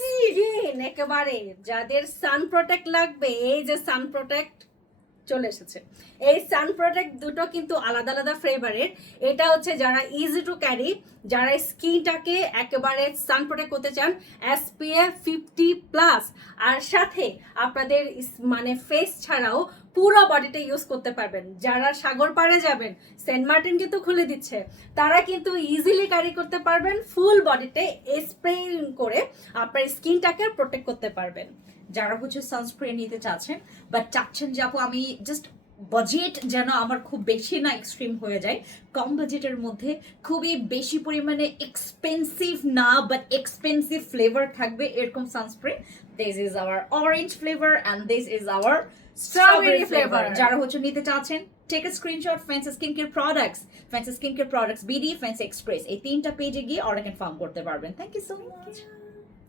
Skin একেবারে যাদের সান protect লাগবে, এই যে সান প্রোটেক্ট চলে এসেছে। এই সান প্রোটেক্ট দুটো কিন্তু আলাদা আলাদা ফ্লেভারের। এটা হচ্ছে যারা ইজি টু ক্যারি, যারা স্কিনটাকে একেবারে সান প্রোটেক্ট করতে চান, SPF 50+, আর সাথে আপনাদের মানে ফেস ছাড়াও পুরো বডিতে ইউজ করতে পারবেন। যারা সাগর পাড়ে যাবেন, সেন্ট মার্টিন কিন্তু খুলে দিচ্ছে, তারা কিন্তু ইজিলি ক্যারি করতে পারবেন, ফুল বডিতে স্প্রে করে আপনার স্কিনটাকে প্রোটেক্ট করতে পারবেন। যারা হচ্ছে সানস্ক্রিন নিতে চাচ্ছেন বাট চাচ্ছেন যে আপু আমি জাস্ট বাজেট যেন আমার খুব বেশি না এক্সট্রিম হয়ে যায়, কম বাজেটের মধ্যে খুবই বেশি পরিমাণে এক্সপেন্সিভ না বাট এক্সপেন্সিভ ফ্লেভার থাকবে এরকম sunscreen, this is our orange flavour and this is our strawberry flavour. যারা হচ্ছে নিতে চাচ্ছেন, take a screenshot fancy skin care products, BD, fancy express, এই 3টা পেজে গিয়ে অর্ডার কনফার্ম করতে পারবেন। Thank you so much.